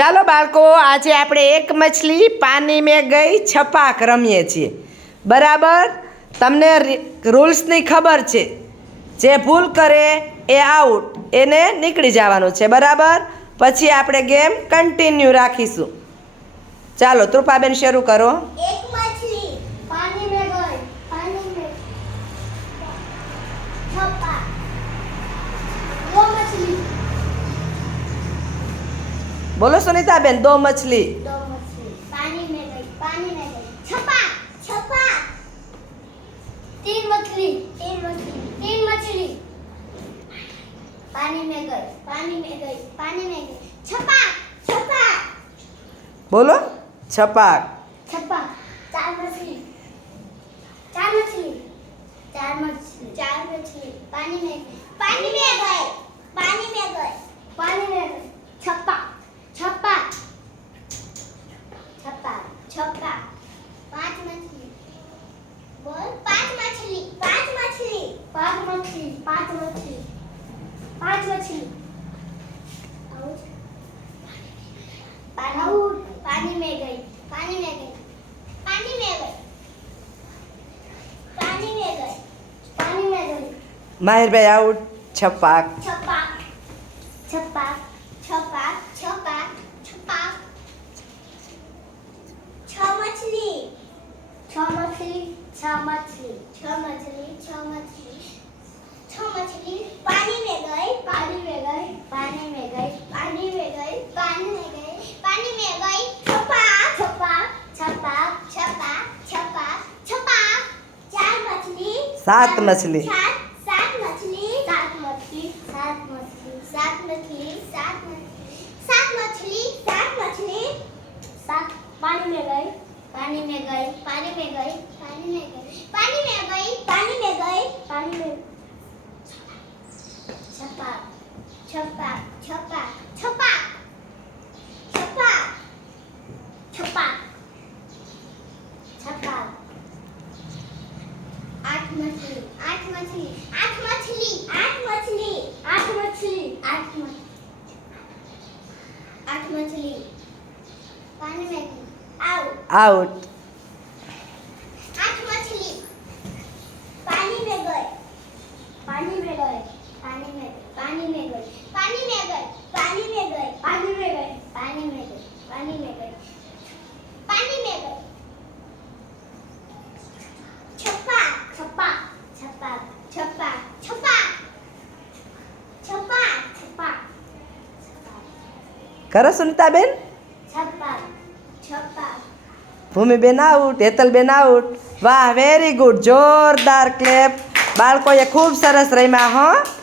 ચાલો બાળકો, આજે આપણે એક મછલી પાની મેં ગઈ છપાક રમીએ છીએ. બરાબર? તમને રૂલ્સની ખબર છે. જે ભૂલ કરે એ આઉટ, એને નીકળી જવાનું છે. બરાબર? પછી આપણે ગેમ કન્ટિન્યુ રાખીશું. ચાલો ત્રુપાબેન શરૂ કરો. एक मछली पानी में गई, पानी में छपा। दो मछली, બોલો સુનિતાબેન. દો મછલી. दो मछली पानी में गई, पानी में गई छपा, छपा। तीन मछली, तीन मछली, तीन मछली पानी में गई, पानी में गई, पानी में गई छपा, छपा, બોલો. છપાક. छपा। चार मछली, चार मछली, चार मछली, चार मछली पानी में गई, पानी में गई, पानी में गई, पानी में गई छप्पा, छप्पा, छप्पा, छप्पा। पांच मछली, बोल। पांच मछली, पांच मछली, पांच मछली, पांच मछली, पांच मछली पानी में गई, पानी में गई, पानी में गई, पानी में गई, पानी में गई માહિરભાઈ આઉટ. છપાક. छपा, छपा, छपा, छपा, छपा। छ मछली, छ मछली, छ मछली, छ मछली, छ मछली, छ मछली पानी में गई, पानी में गई, पानी में गई, पानी में गई, पानी में गई, पानी में गई छपा, छपा, छपा, छपा, छपा, छपा। चार मछली, सात मछली. सात, सात मछली, सात मछली, सात मछली, सात मछली, सात मछली, सात मछली, सात मछली, सात पानी में गई, पानी में गई, पानी में गई, पानी में गई, पानी में गई, पानी में गई, पानी में छपा, छपा, छपा, छपा, छपा, छपा, छपा। आठ मछली, आठ मछली, आठ मछली, आठ मछली, आठ मछली, आठ मछली, आठ मछली पानी में गई, आउट। આઉટ. आठ मछली पानी में गई, पानी में गई, पानी में गई, पानी में गई, पानी में गई, पानी में गई, पानी में गई, पानी में गई, पानी में गई, पानी में गई छप्पा, छप्पा, छप्पा, छप्पा, छप्पा, छप्पा, छप्पा, કરો સુનિતાબેન. छप्पा, छप्पा। ભૂમિબેન આઉટ. હેતલબેન આઉટ. વાહ, વેરી ગુડ. જોરદાર ક્લેપ. બાળકોએ ખૂબ સરસ રમ્યા હો.